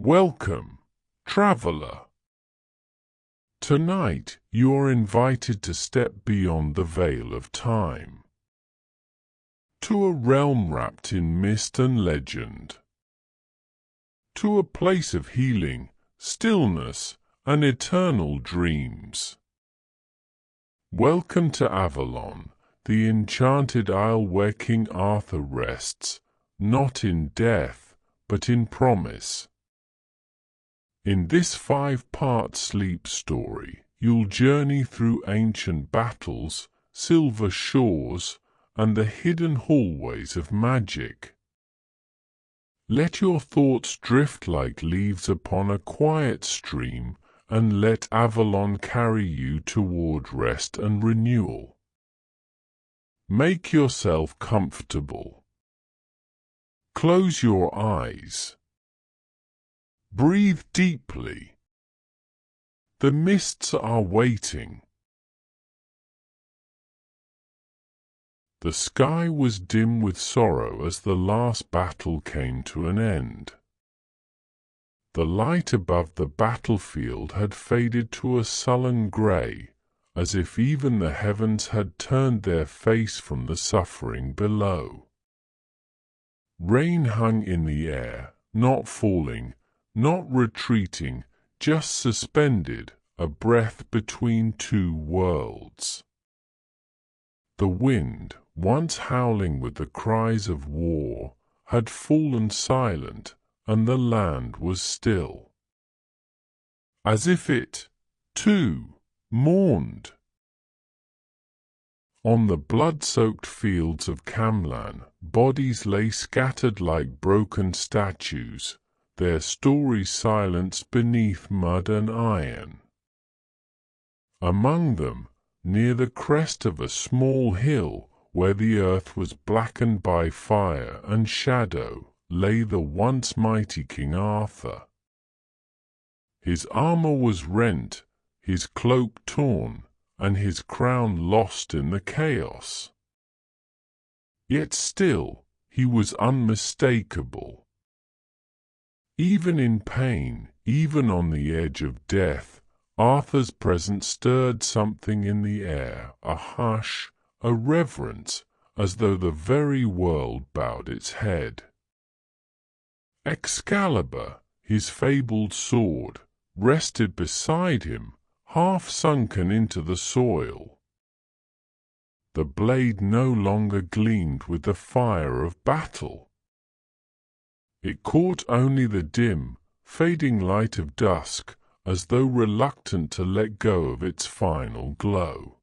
Welcome, traveler. Tonight you are invited to step beyond the veil of time, to a realm wrapped in mist and legend, to a place of healing, stillness, and eternal dreams. Welcome to Avalon, the enchanted isle where King Arthur rests, not in death, but in promise. In this 5-part sleep story, you'll journey through ancient battles, silver shores, and the hidden hallways of magic. Let your thoughts drift like leaves upon a quiet stream, and let Avalon carry you toward rest and renewal. Make yourself comfortable. Close your eyes. Breathe deeply. The mists are waiting. The sky was dim with sorrow as the last battle came to an end. The light above the battlefield had faded to a sullen grey, as if even the heavens had turned their face from the suffering below. Rain hung in the air, not falling, not retreating, just suspended, a breath between two worlds. The wind, once howling with the cries of war, had fallen silent, and the land was still, as if it, too, mourned. On the blood-soaked fields of Camlan, bodies lay scattered like broken statues, their stories silenced beneath mud and iron. Among them, near the crest of a small hill, where the earth was blackened by fire and shadow, lay the once mighty King Arthur. His armor was rent, his cloak torn, and his crown lost in the chaos. Yet still, he was unmistakable. Even in pain, even on the edge of death, Arthur's presence stirred something in the air, a hush, a reverence, as though the very world bowed its head. Excalibur, his fabled sword, rested beside him, half sunken into the soil. The blade no longer gleamed with the fire of battle. It caught only the dim, fading light of dusk, as though reluctant to let go of its final glow.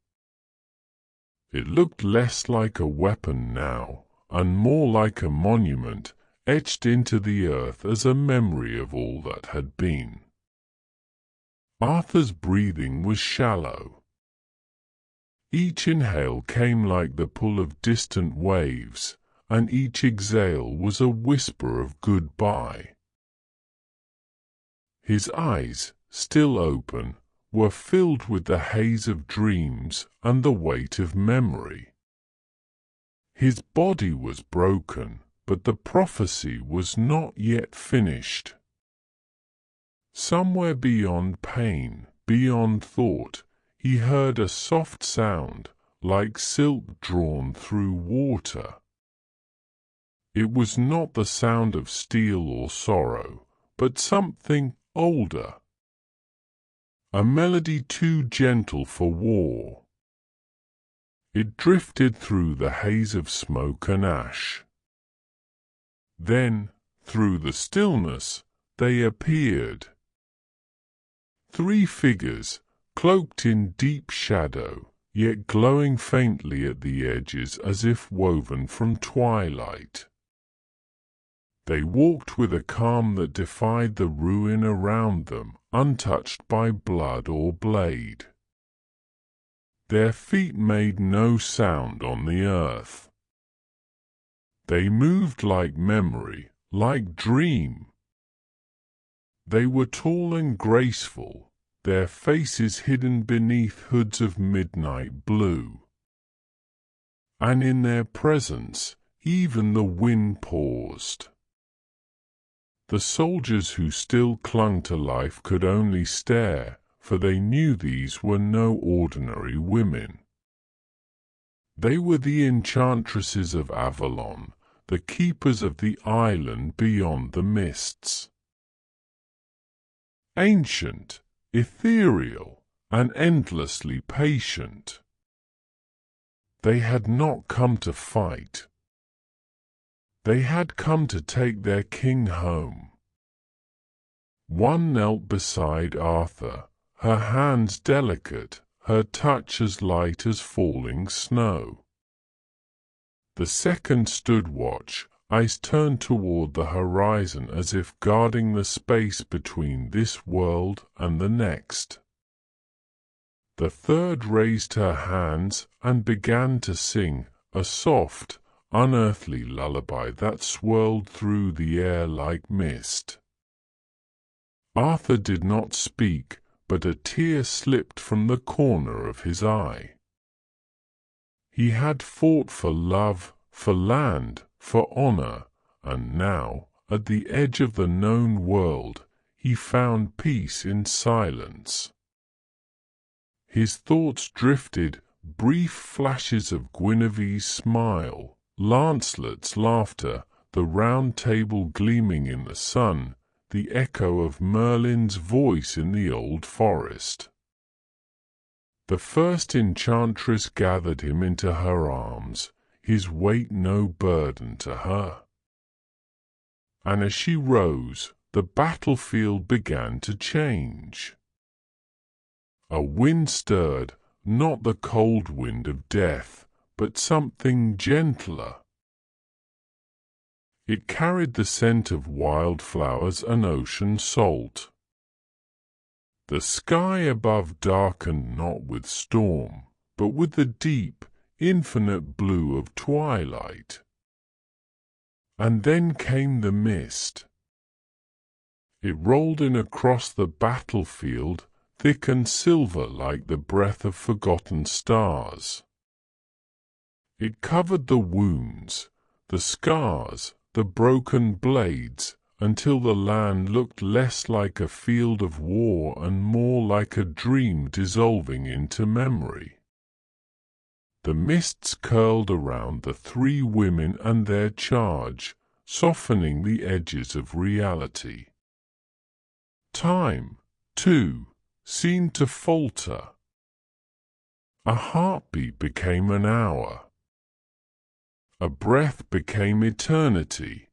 It looked less like a weapon now, and more like a monument, etched into the earth as a memory of all that had been. Arthur's breathing was shallow. Each inhale came like the pull of distant waves, and each exhale was a whisper of goodbye. His eyes, still open, were filled with the haze of dreams and the weight of memory. His body was broken, but the prophecy was not yet finished. Somewhere beyond pain, beyond thought, he heard a soft sound, like silk drawn through water. It was not the sound of steel or sorrow, but something older. A melody too gentle for war. It drifted through the haze of smoke and ash. Then, through the stillness, they appeared. 3 figures, cloaked in deep shadow, yet glowing faintly at the edges as if woven from twilight. They walked with a calm that defied the ruin around them, untouched by blood or blade. Their feet made no sound on the earth. They moved like memory, like dream. They were tall and graceful, their faces hidden beneath hoods of midnight blue. And in their presence, even the wind paused. The soldiers who still clung to life could only stare, for they knew these were no ordinary women. They were the enchantresses of Avalon, the keepers of the island beyond the mists. Ancient, ethereal, and endlessly patient. They had not come to fight. They had come to take their king home. One knelt beside Arthur, her hands delicate, her touch as light as falling snow. The second stood watch, eyes turned toward the horizon as if guarding the space between this world and the next. The third raised her hands and began to sing a soft, unearthly lullaby that swirled through the air like mist. Arthur did not speak, but a tear slipped from the corner of his eye. He had fought for love, for land, for honor, and now, at the edge of the known world, he found peace in silence. His thoughts drifted, brief flashes of Guinevere's smile, Lancelot's laughter, the round table gleaming in the sun, the echo of Merlin's voice in the old forest. The first enchantress gathered him into her arms, his weight no burden to her. And as she rose, the battlefield began to change. A wind stirred, not the cold wind of death, but something gentler. It carried the scent of wildflowers and ocean salt. The sky above darkened not with storm, but with the deep, infinite blue of twilight. And then came the mist. It rolled in across the battlefield, thick and silver like the breath of forgotten stars. It covered the wounds, the scars, the broken blades, until the land looked less like a field of war and more like a dream dissolving into memory. The mists curled around the three women and their charge, softening the edges of reality. Time, too, seemed to falter. A heartbeat became an hour. A breath became eternity.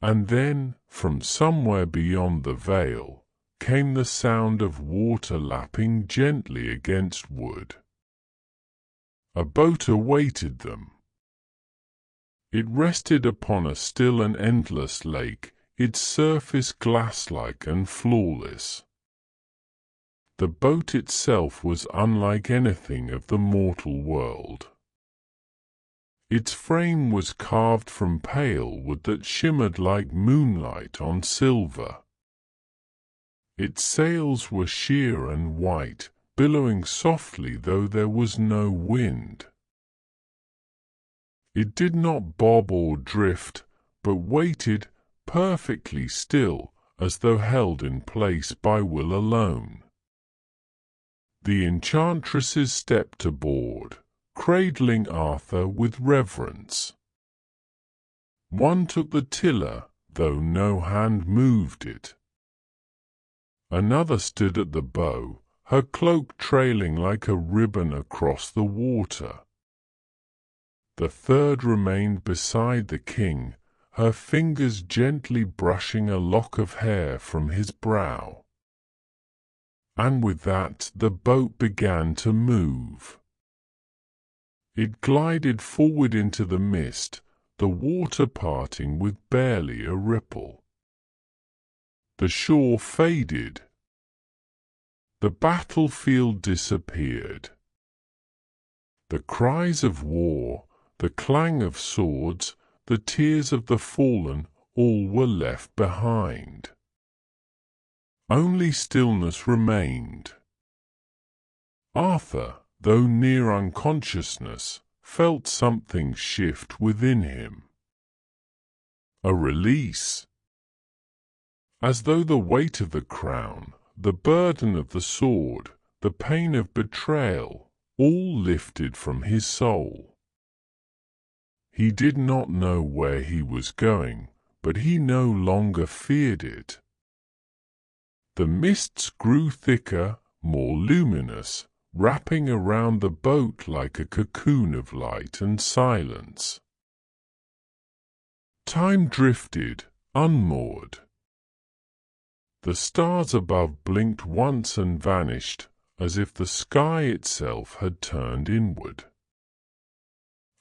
And then, from somewhere beyond the veil, came the sound of water lapping gently against wood. A boat awaited them. It rested upon a still and endless lake, its surface glass-like and flawless. The boat itself was unlike anything of the mortal world. Its frame was carved from pale wood that shimmered like moonlight on silver. Its sails were sheer and white, billowing softly though there was no wind. It did not bob or drift, but waited, perfectly still, as though held in place by will alone. The enchantresses stepped aboard, cradling Arthur with reverence. One took the tiller, though no hand moved it. Another stood at the bow, her cloak trailing like a ribbon across the water. The third remained beside the king, her fingers gently brushing a lock of hair from his brow. And with that the boat began to move. It glided forward into the mist, the water parting with barely a ripple. The shore faded. The battlefield disappeared. The cries of war, the clang of swords, the tears of the fallen, all were left behind. Only stillness remained. Arthur, though near unconsciousness, felt something shift within him. A release, as though the weight of the crown, the burden of the sword, the pain of betrayal, all lifted from his soul. He did not know where he was going, but he no longer feared it. The mists grew thicker, more luminous, wrapping around the boat like a cocoon of light and silence. Time drifted, unmoored. The stars above blinked once and vanished, as if the sky itself had turned inward.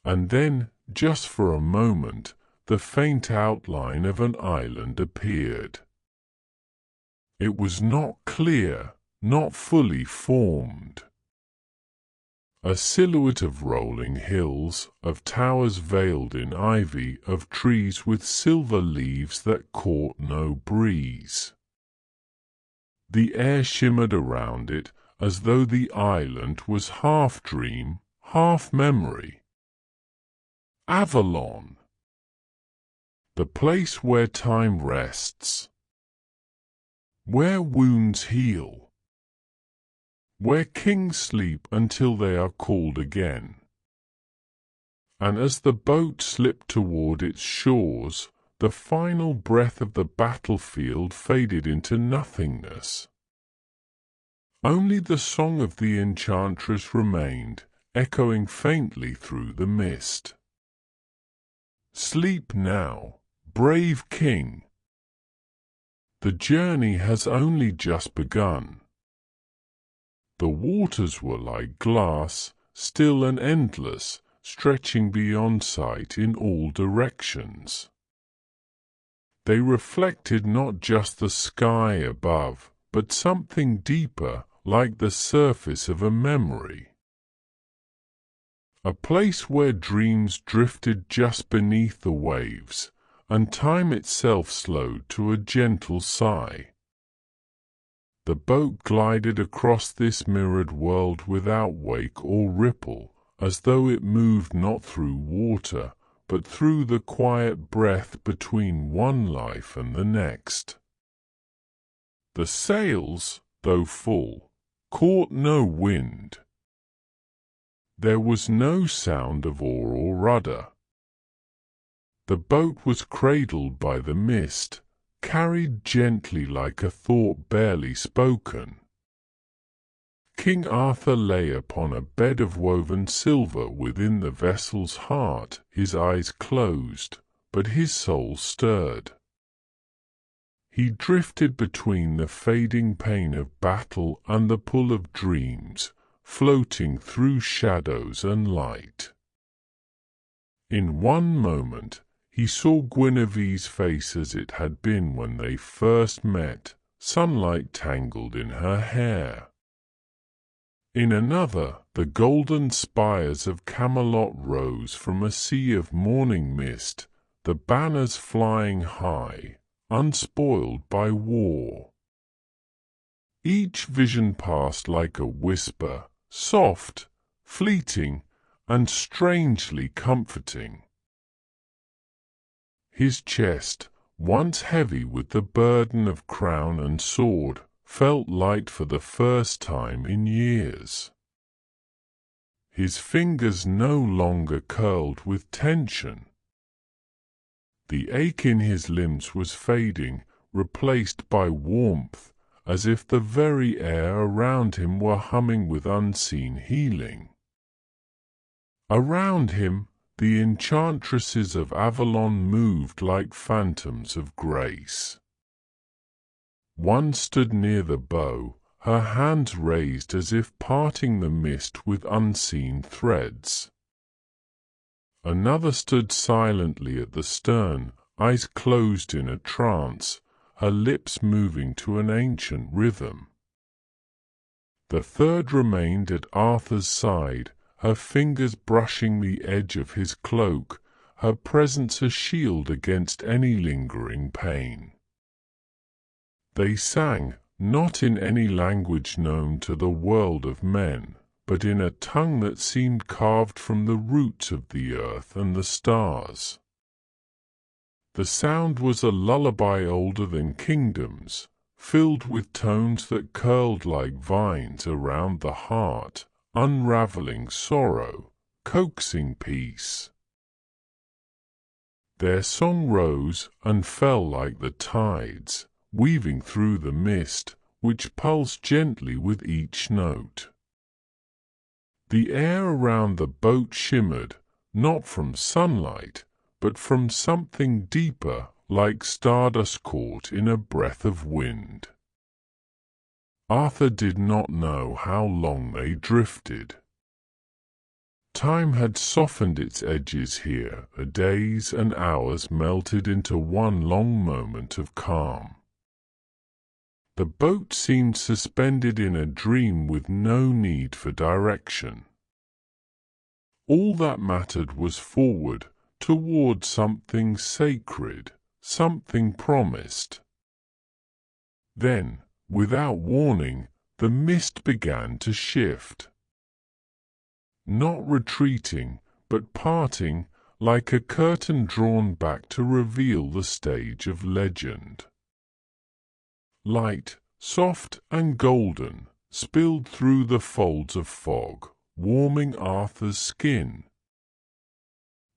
And then, just for a moment, the faint outline of an island appeared. It was not clear, not fully formed. A silhouette of rolling hills, of towers veiled in ivy, of trees with silver leaves that caught no breeze. The air shimmered around it as though the island was half dream, half memory. Avalon, the place where time rests, where wounds heal, where kings sleep until they are called again. And as the boat slipped toward its shores, the final breath of the battlefield faded into nothingness. Only the song of the enchantress remained, echoing faintly through the mist. Sleep now, brave king. The journey has only just begun. The waters were like glass, still and endless, stretching beyond sight in all directions. They reflected not just the sky above, but something deeper, like the surface of a memory. A place where dreams drifted just beneath the waves, and time itself slowed to a gentle sigh. The boat glided across this mirrored world without wake or ripple, as though it moved not through water, but through the quiet breath between one life and the next. The sails, though full, caught no wind. There was no sound of oar or rudder. The boat was cradled by the mist, carried gently like a thought barely spoken. King Arthur lay upon a bed of woven silver within the vessel's heart, his eyes closed, but his soul stirred. He drifted between the fading pain of battle and the pull of dreams, floating through shadows and light. In one moment, he saw Guinevere's face as it had been when they first met, sunlight tangled in her hair. In another, the golden spires of Camelot rose from a sea of morning mist, the banners flying high, unspoiled by war. Each vision passed like a whisper, soft, fleeting, and strangely comforting. His chest, once heavy with the burden of crown and sword, felt light for the first time in years. His fingers no longer curled with tension. The ache in his limbs was fading, replaced by warmth, as if the very air around him were humming with unseen healing. Around him, the enchantresses of Avalon moved like phantoms of grace. One stood near the bow, her hands raised as if parting the mist with unseen threads. Another stood silently at the stern, eyes closed in a trance, her lips moving to an ancient rhythm. The third remained at Arthur's side, her fingers brushing the edge of his cloak, her presence a shield against any lingering pain. They sang, not in any language known to the world of men, but in a tongue that seemed carved from the roots of the earth and the stars. The sound was a lullaby older than kingdoms, filled with tones that curled like vines around the heart, unraveling sorrow, coaxing peace. Their song rose and fell like the tides, weaving through the mist, which pulsed gently with each note. The air around the boat shimmered, not from sunlight, but from something deeper, like stardust caught in a breath of wind. Arthur did not know how long they drifted. Time had softened its edges here, the days and hours melted into one long moment of calm. The boat seemed suspended in a dream with no need for direction. All that mattered was forward, toward something sacred, something promised. Then, without warning, the mist began to shift. Not retreating, but parting, like a curtain drawn back to reveal the stage of legend. Light, soft and golden, spilled through the folds of fog, warming Arthur's skin.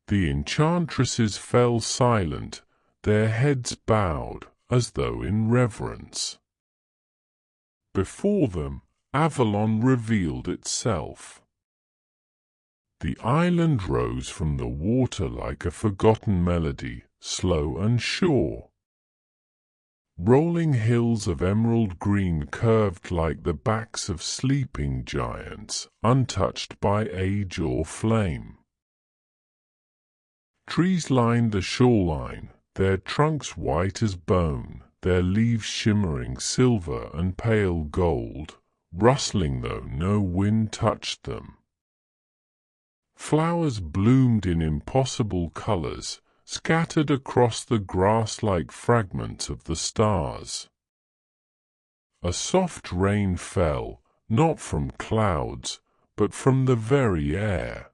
The enchantresses fell silent, their heads bowed, as though in reverence. Before them, Avalon revealed itself. The island rose from the water like a forgotten melody, slow and sure. Rolling hills of emerald green curved like the backs of sleeping giants, untouched by age or flame. Trees lined the shoreline, their trunks white as bone, their leaves shimmering silver and pale gold, rustling though no wind touched them. Flowers bloomed in impossible colors, scattered across the grass like fragments of the stars. A soft rain fell, not from clouds, but from the very air.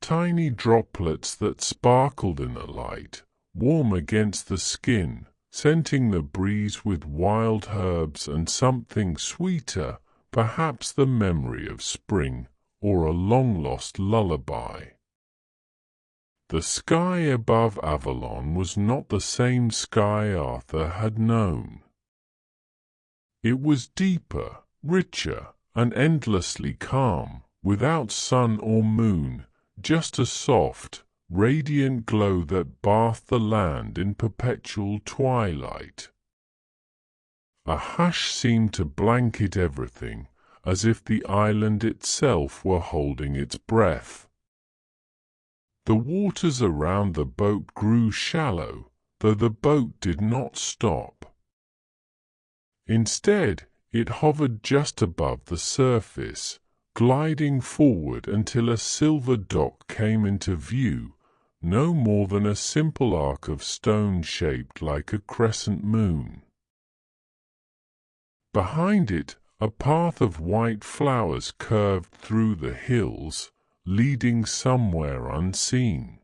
Tiny droplets that sparkled in the light, warm against the skin, scenting the breeze with wild herbs and something sweeter, perhaps the memory of spring or a long-lost lullaby. The sky above Avalon was not the same sky Arthur had known. It was deeper, richer, and endlessly calm, without sun or moon, just a soft, radiant glow that bathed the land in perpetual twilight. A hush seemed to blanket everything, as if the island itself were holding its breath. The waters around the boat grew shallow, though the boat did not stop. Instead, it hovered just above the surface, gliding forward until a silver dock came into view, no more than a simple arc of stone shaped like a crescent moon. Behind it, a path of white flowers curved through the hills, leading somewhere unseen.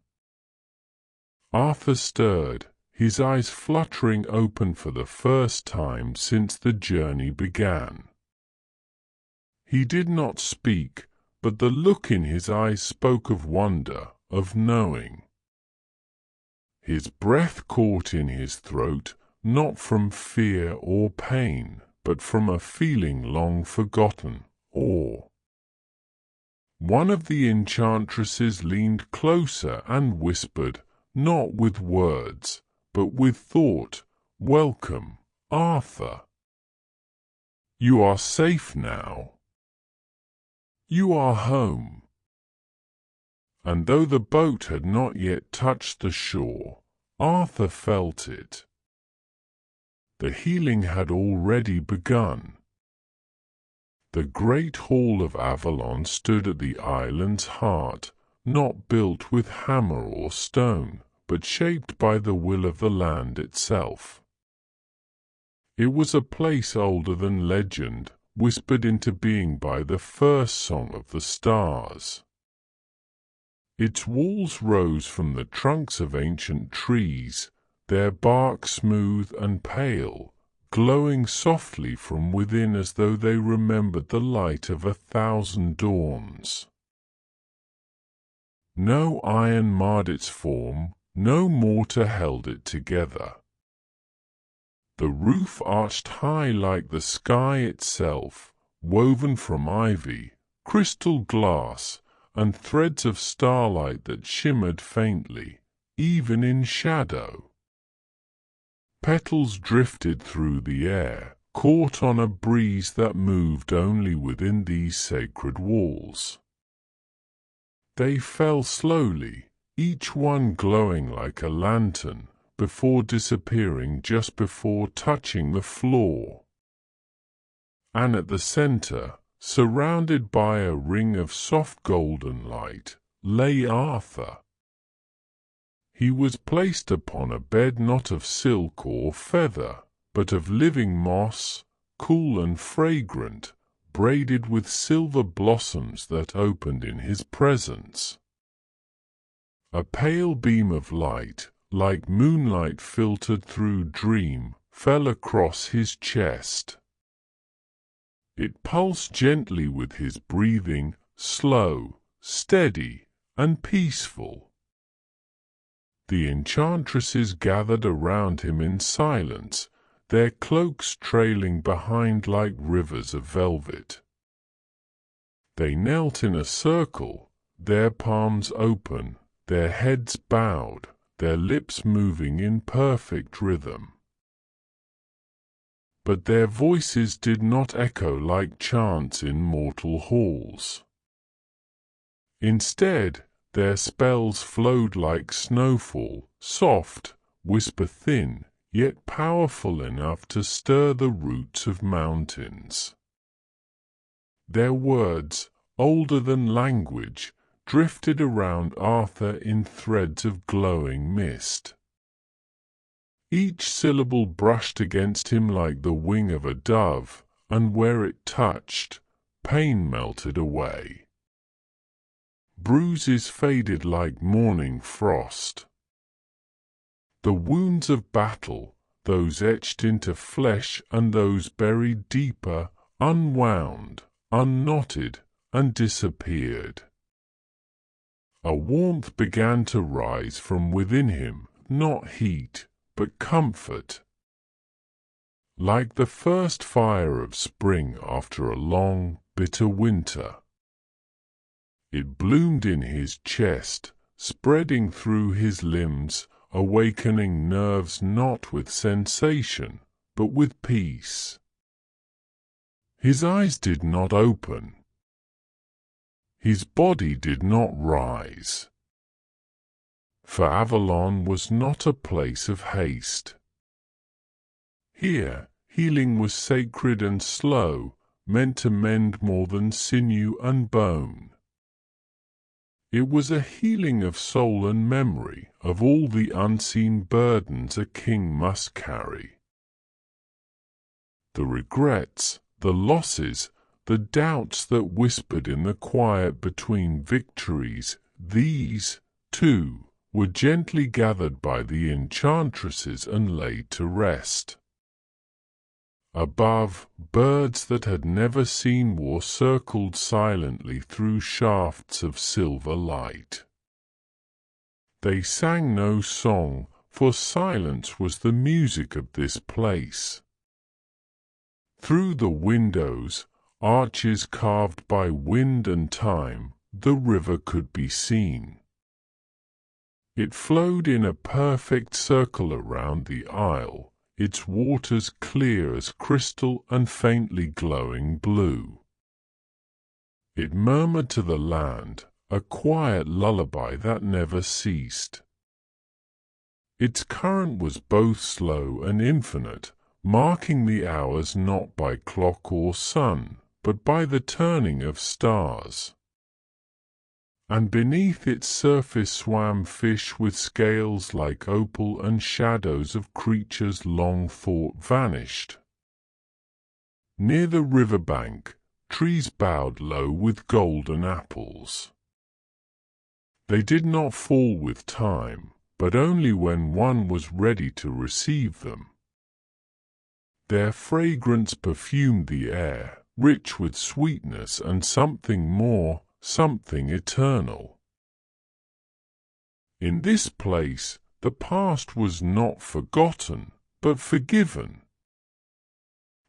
Arthur stirred, his eyes fluttering open for the first time since the journey began. He did not speak, but the look in his eyes spoke of wonder, of knowing. His breath caught in his throat, not from fear or pain, but from a feeling long forgotten, awe. One of the enchantresses leaned closer and whispered, not with words, but with thought, "Welcome, Arthur. You are safe now. You are home." And though the boat had not yet touched the shore, Arthur felt it. The healing had already begun. The great hall of Avalon stood at the island's heart, not built with hammer or stone, but shaped by the will of the land itself. It was a place older than legend, whispered into being by the first song of the stars. Its walls rose from the trunks of ancient trees, their bark smooth and pale, glowing softly from within as though they remembered the light of 1,000 dawns. No iron marred its form, no mortar held it together. The roof arched high like the sky itself, woven from ivy, crystal glass, and threads of starlight that shimmered faintly, even in shadow. Petals drifted through the air, caught on a breeze that moved only within these sacred walls. They fell slowly, each one glowing like a lantern, before disappearing just before touching the floor. And at the center, surrounded by a ring of soft golden light, lay Arthur. He was placed upon a bed not of silk or feather, but of living moss, cool and fragrant, braided with silver blossoms that opened in his presence. A pale beam of light, like moonlight filtered through dream, fell across his chest. It pulsed gently with his breathing, slow, steady, and peaceful. The enchantresses gathered around him in silence, their cloaks trailing behind like rivers of velvet. They knelt in a circle, their palms open, their heads bowed, their lips moving in perfect rhythm. But their voices did not echo like chants in mortal halls. Instead, their spells flowed like snowfall, soft, whisper thin, yet powerful enough to stir the roots of mountains. Their words, older than language, drifted around Arthur in threads of glowing mist. Each syllable brushed against him like the wing of a dove, and where it touched, pain melted away. Bruises faded like morning frost. The wounds of battle, those etched into flesh and those buried deeper, unwound, unknotted, and disappeared. A warmth began to rise from within him, not heat, but comfort. Like the first fire of spring after a long, bitter winter. It bloomed in his chest, spreading through his limbs, awakening nerves not with sensation, but with peace. His eyes did not open. His body did not rise. For Avalon was not a place of haste. Here, healing was sacred and slow, meant to mend more than sinew and bone. It was a healing of soul and memory, of all the unseen burdens a king must carry. The regrets, the losses, the doubts that whispered in the quiet between victories, these, too, were gently gathered by the enchantresses and laid to rest. Above, birds that had never seen war circled silently through shafts of silver light. They sang no song, for silence was the music of this place. Through the windows, arches carved by wind and time, the river could be seen. It flowed in a perfect circle around the isle, its waters clear as crystal and faintly glowing blue. It murmured to the land, a quiet lullaby that never ceased. Its current was both slow and infinite, marking the hours not by clock or sun, but by the turning of stars. And beneath its surface swam fish with scales like opal and shadows of creatures long thought vanished. Near the riverbank, trees bowed low with golden apples. They did not fall with time, but only when one was ready to receive them. Their fragrance perfumed the air, rich with sweetness and something more, something eternal. In this place, the past was not forgotten, but forgiven.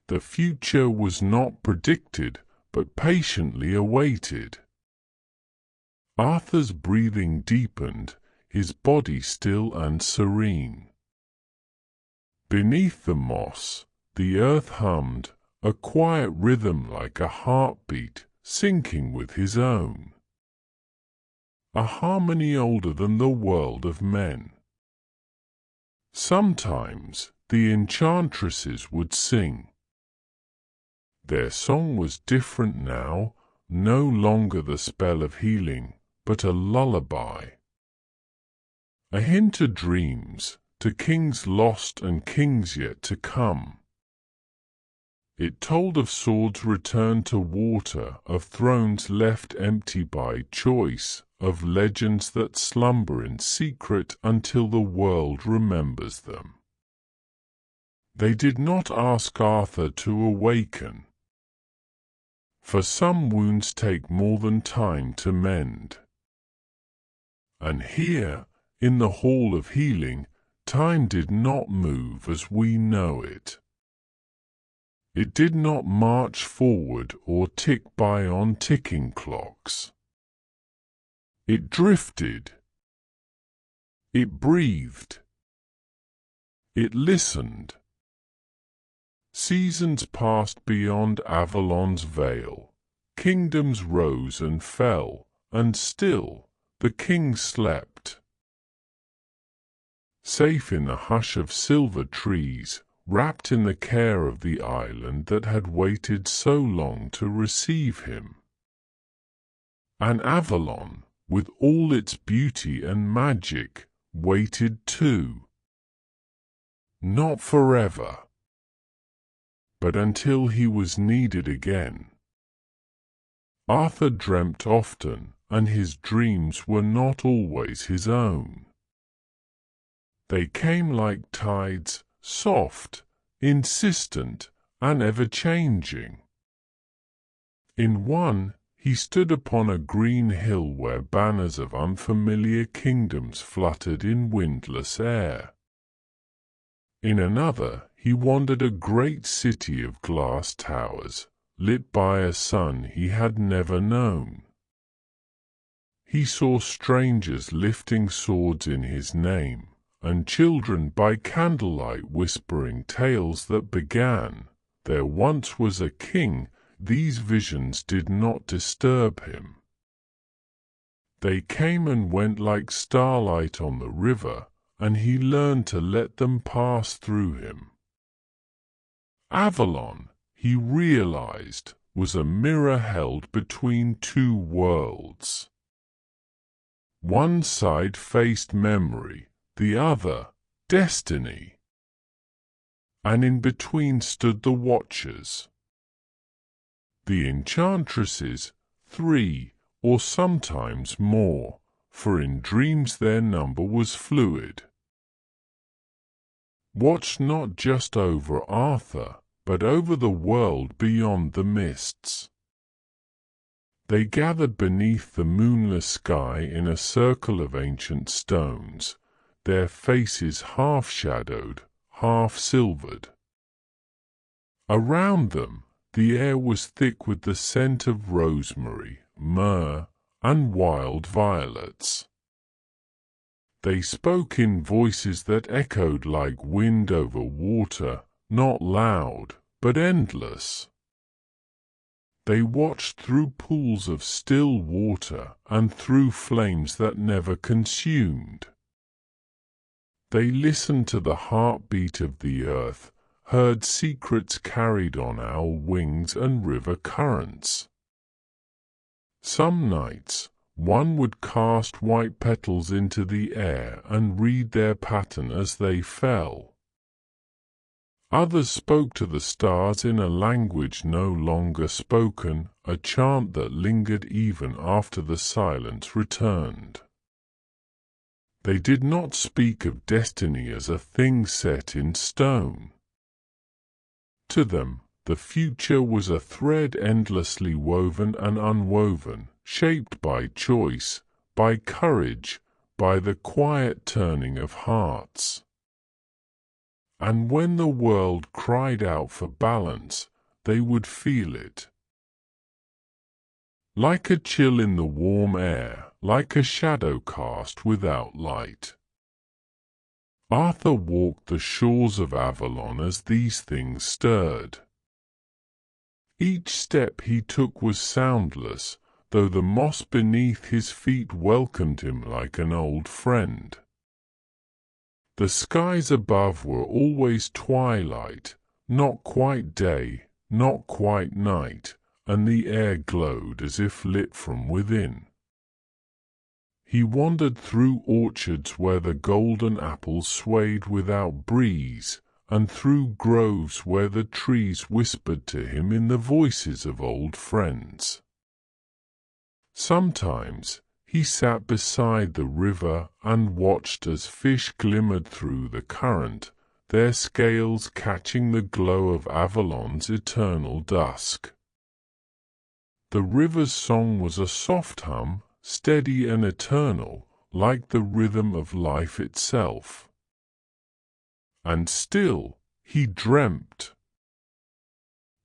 The future was not predicted, but patiently awaited. Arthur's breathing deepened, his body still and serene. Beneath the moss, the earth hummed, a quiet rhythm like a heartbeat, syncing with his own. A harmony older than the world of men. Sometimes the enchantresses would sing. Their song was different now, no longer the spell of healing, but a lullaby. A hint to dreams, to kings lost and kings yet to come. It told of swords returned to water, of thrones left empty by choice, of legends that slumber in secret until the world remembers them. They did not ask Arthur to awaken, for some wounds take more than time to mend. And here, in the Hall of Healing, time did not move as we know it. It did not march forward or tick by on ticking clocks. It drifted. It breathed. It listened. Seasons passed beyond Avalon's veil. Kingdoms rose and fell, and still the king slept. Safe in the hush of silver trees, wrapped in the care of the island that had waited so long to receive him. And Avalon, with all its beauty and magic, waited too. Not forever, but until he was needed again. Arthur dreamt often, and his dreams were not always his own. They came like tides, soft, insistent, and ever-changing. In one, he stood upon a green hill where banners of unfamiliar kingdoms fluttered in windless air. In another, he wandered a great city of glass towers, lit by a sun he had never known. He saw strangers lifting swords in his name, and children by candlelight whispering tales that began, "There once was a king." These visions did not disturb him. They came and went like starlight on the river, and he learned to let them pass through him. Avalon, he realized, was a mirror held between two worlds. One side faced memory, the other, destiny. And in between stood the Watchers. The enchantresses, 3, or sometimes more, for in dreams their number was fluid. Watched not just over Arthur, but over the world beyond the mists. They gathered beneath the moonless sky in a circle of ancient stones, their faces half-shadowed, half-silvered. Around them, the air was thick with the scent of rosemary, myrrh, and wild violets. They spoke in voices that echoed like wind over water, not loud, but endless. They watched through pools of still water and through flames that never consumed. They listened to the heartbeat of the earth, heard secrets carried on our wings and river currents. Some nights, one would cast white petals into the air and read their pattern as they fell. Others spoke to the stars in a language no longer spoken, a chant that lingered even after the silence returned. They did not speak of destiny as a thing set in stone. To them, the future was a thread endlessly woven and unwoven, shaped by choice, by courage, by the quiet turning of hearts. And when the world cried out for balance, they would feel it. Like a chill in the warm air, like a shadow cast without light. Arthur walked the shores of Avalon as these things stirred. Each step he took was soundless, though the moss beneath his feet welcomed him like an old friend. The skies above were always twilight, not quite day, not quite night, and the air glowed as if lit from within. He wandered through orchards where the golden apples swayed without breeze, and through groves where the trees whispered to him in the voices of old friends. Sometimes he sat beside the river and watched as fish glimmered through the current, their scales catching the glow of Avalon's eternal dusk. The river's song was a soft hum, steady and eternal, like the rhythm of life itself. And still he dreamt.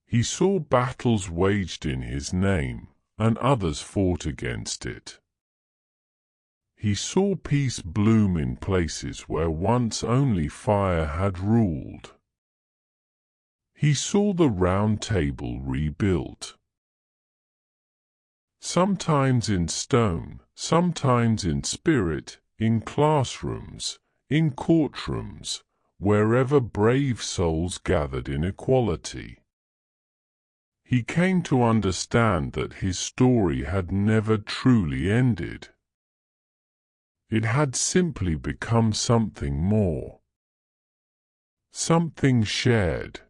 He saw battles waged in his name, and others fought against it. He saw peace bloom in places where once only fire had ruled. He saw the Round Table rebuilt. Sometimes in stone, sometimes in spirit, in classrooms, in courtrooms, wherever brave souls gathered in equality. He came to understand that his story had never truly ended. It had simply become something more. Something shared.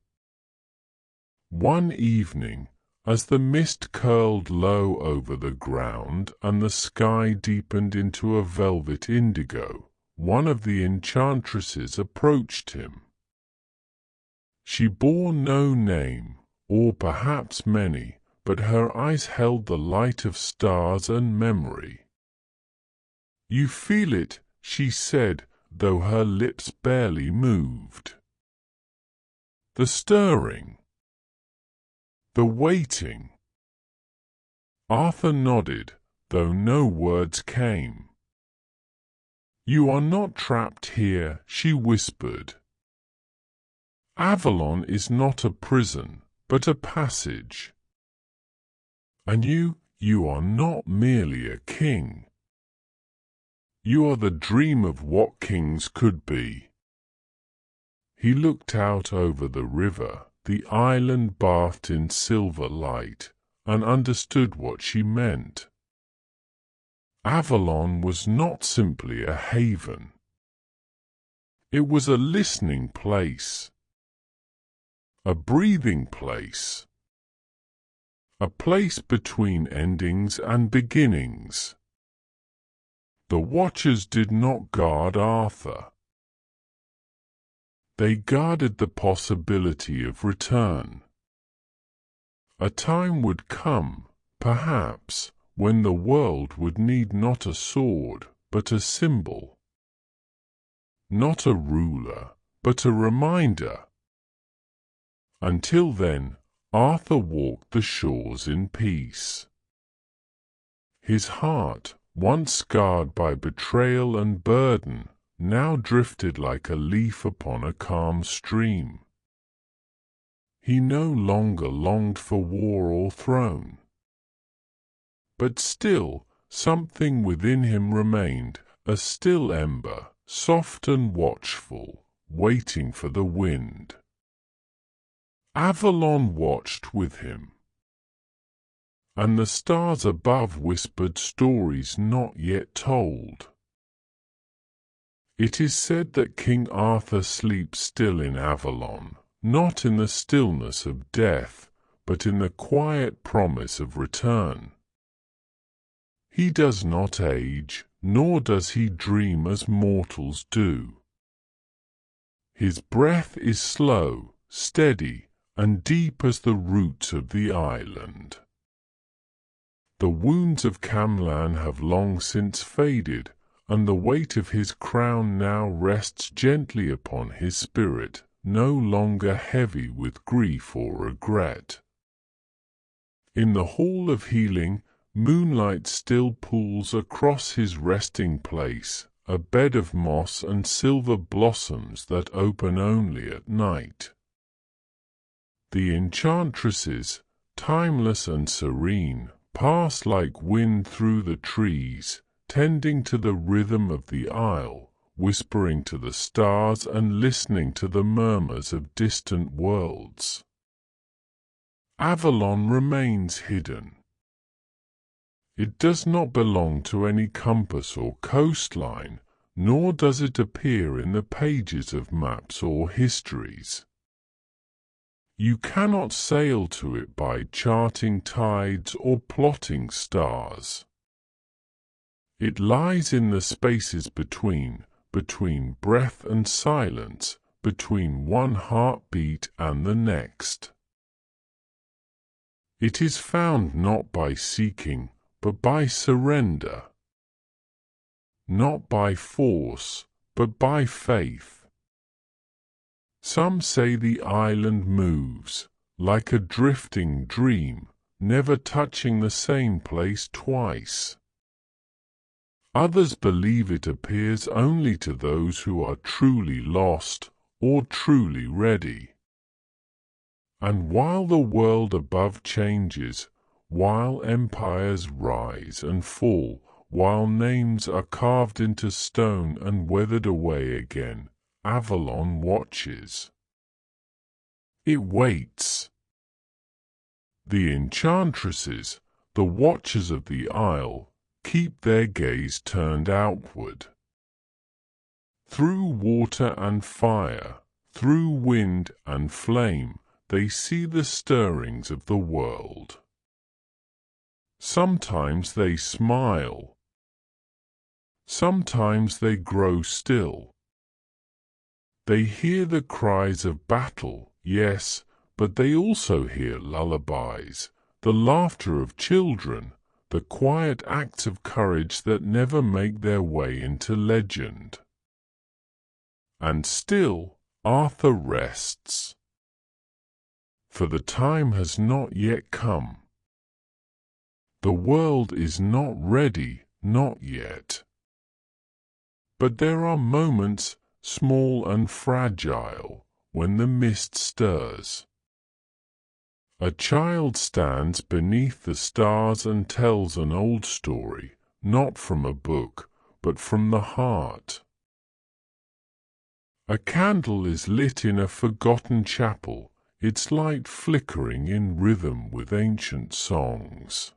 One evening, as the mist curled low over the ground and the sky deepened into a velvet indigo, one of the enchantresses approached him. She bore no name, or perhaps many, but her eyes held the light of stars and memory. "You feel it," she said, though her lips barely moved. "The stirring. The waiting." Arthur nodded, though no words came. "You are not trapped here," she whispered. "Avalon is not a prison, but a passage. And you are not merely a king. You are the dream of what kings could be." He looked out over the river, the island bathed in silver light, and understood what she meant. Avalon was not simply a haven. It was a listening place, a breathing place, a place between endings and beginnings. The Watchers did not guard Arthur. They guarded the possibility of return. A time would come, perhaps, when the world would need not a sword, but a symbol. Not a ruler, but a reminder. Until then, Arthur walked the shores in peace. His heart, once scarred by betrayal and burden, now drifted like a leaf upon a calm stream. He no longer longed for war or throne. But still, something within him remained, a still ember, soft and watchful, waiting for the wind. Avalon watched with him, and the stars above whispered stories not yet told. It is said that King Arthur sleeps still in Avalon, not in the stillness of death, but in the quiet promise of return. He does not age, nor does he dream as mortals do. His breath is slow, steady, and deep as the roots of the island. The wounds of Camlan have long since faded, and the weight of his crown now rests gently upon his spirit, no longer heavy with grief or regret. In the hall of healing, moonlight still pools across his resting place, a bed of moss and silver blossoms that open only at night. The enchantresses, timeless and serene, pass like wind through the trees, tending to the rhythm of the isle, whispering to the stars and listening to the murmurs of distant worlds. Avalon remains hidden. It does not belong to any compass or coastline, nor does it appear in the pages of maps or histories. You cannot sail to it by charting tides or plotting stars. It lies in the spaces between breath and silence, between one heartbeat and the next. It is found not by seeking, but by surrender. Not by force, but by faith. Some say the island moves, like a drifting dream, never touching the same place twice. Others believe it appears only to those who are truly lost or truly ready. And while the world above changes, while empires rise and fall, while names are carved into stone and weathered away again, Avalon watches. It waits. The enchantresses, the watchers of the isle, keep their gaze turned outward. Through water and fire, through wind and flame, they see the stirrings of the world. Sometimes they smile. Sometimes they grow still. They hear the cries of battle, yes, but they also hear lullabies, the laughter of children, the quiet acts of courage that never make their way into legend. And still Arthur rests. For the time has not yet come. The world is not ready, not yet. But there are moments, small and fragile, when the mist stirs. A child stands beneath the stars and tells an old story, not from a book, but from the heart. A candle is lit in a forgotten chapel, its light flickering in rhythm with ancient songs.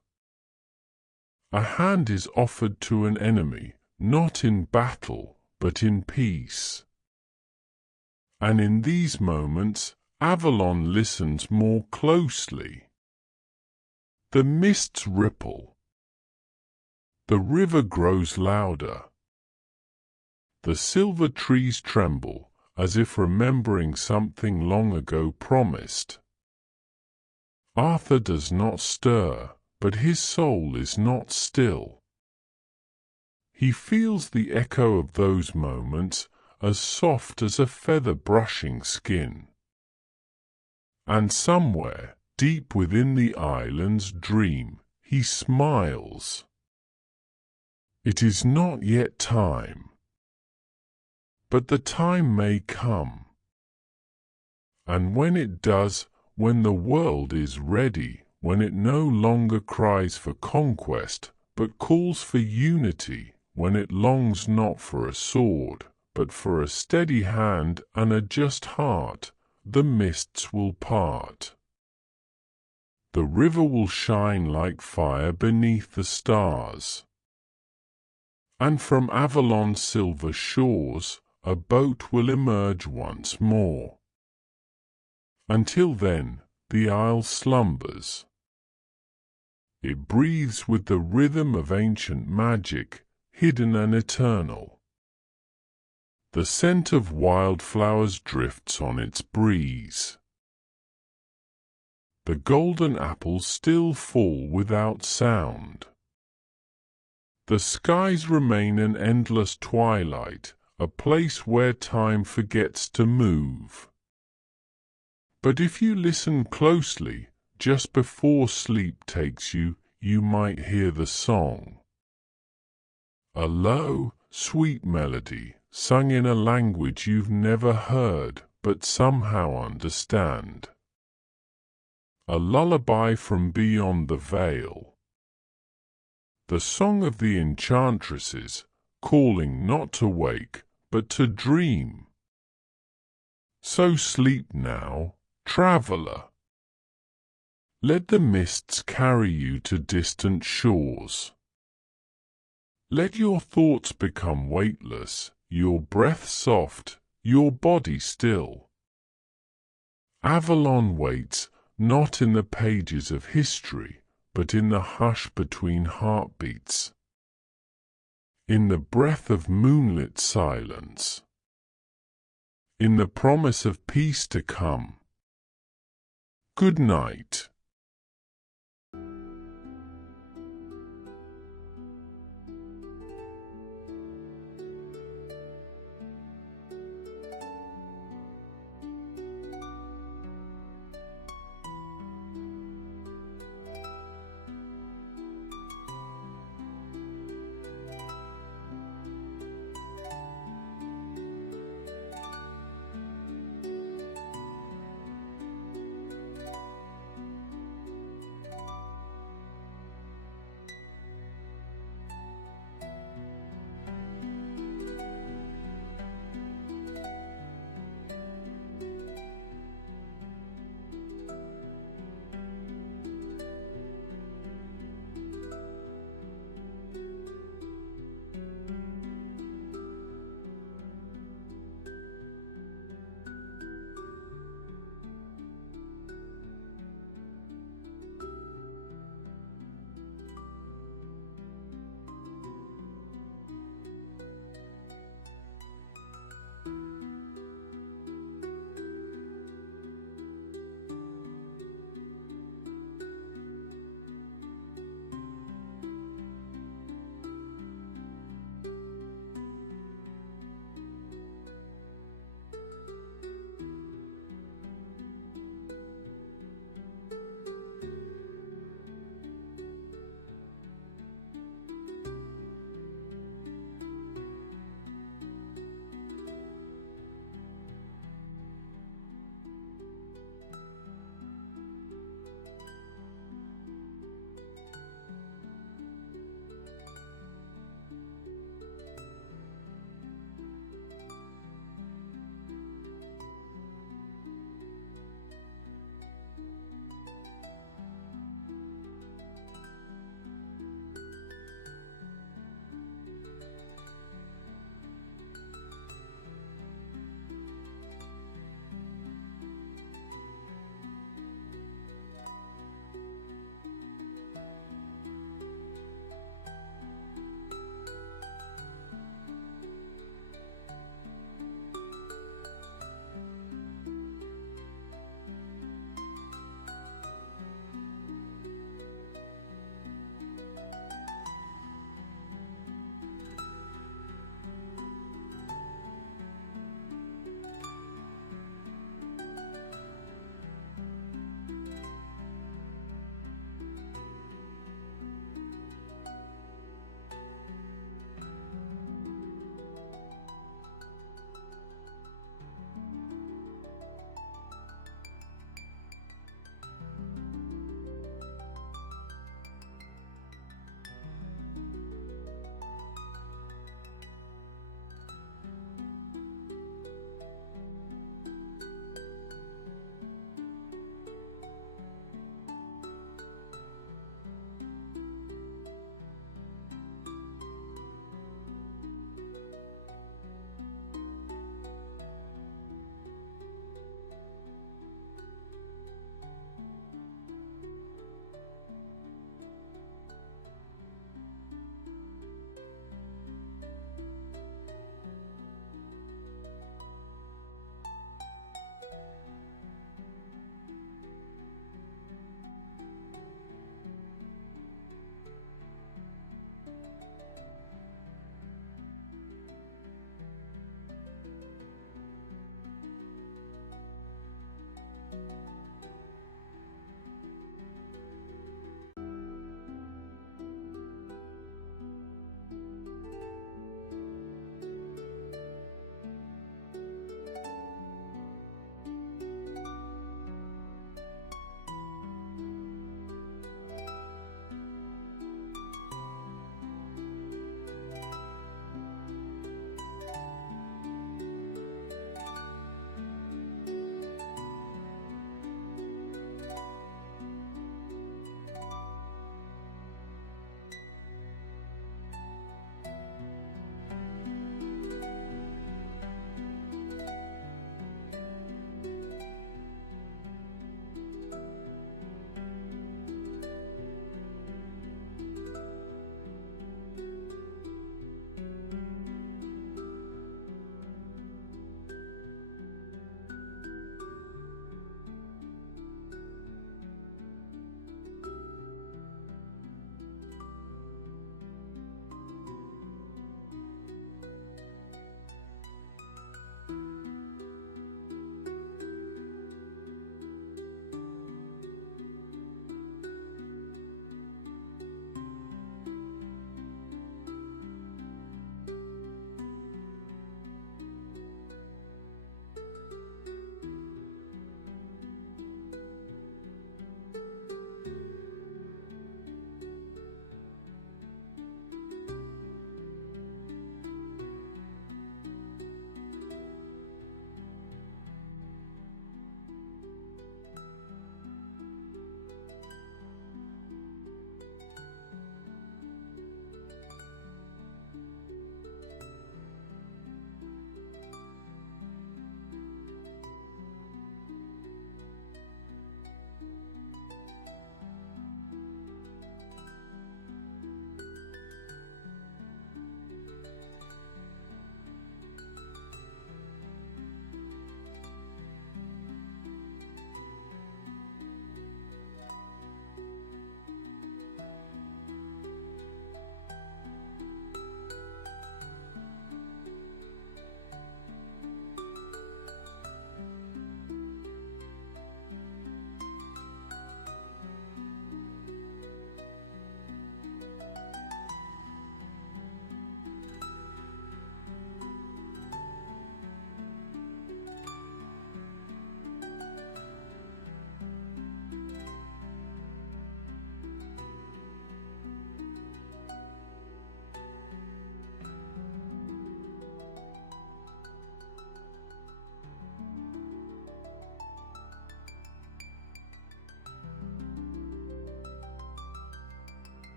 A hand is offered to an enemy, not in battle, but in peace. And in these moments, Avalon listens more closely. The mists ripple. The river grows louder. The silver trees tremble, as if remembering something long ago promised. Arthur does not stir, but his soul is not still. He feels the echo of those moments, as soft as a feather brushing skin. And somewhere, deep within the island's dream, he smiles. It is not yet time. But the time may come. And when it does, when the world is ready, when it no longer cries for conquest, but calls for unity, when it longs not for a sword, but for a steady hand and a just heart, the mists will part. The river will shine like fire beneath the stars. And from Avalon's silver shores, a boat will emerge once more. Until then, the isle slumbers. It breathes with the rhythm of ancient magic, hidden and eternal. The scent of wildflowers drifts on its breeze. The golden apples still fall without sound. The skies remain an endless twilight, a place where time forgets to move. But if you listen closely, just before sleep takes you, you might hear the song. A low, sweet melody, sung in a language you've never heard but somehow understand. A lullaby from beyond the veil. The song of the enchantresses, calling not to wake, but to dream. So sleep now, traveller. Let the mists carry you to distant shores. Let your thoughts become weightless, your breath soft, your body still. Avalon waits, not in the pages of history, but in the hush between heartbeats. In the breath of moonlit silence. In the promise of peace to come. Good night.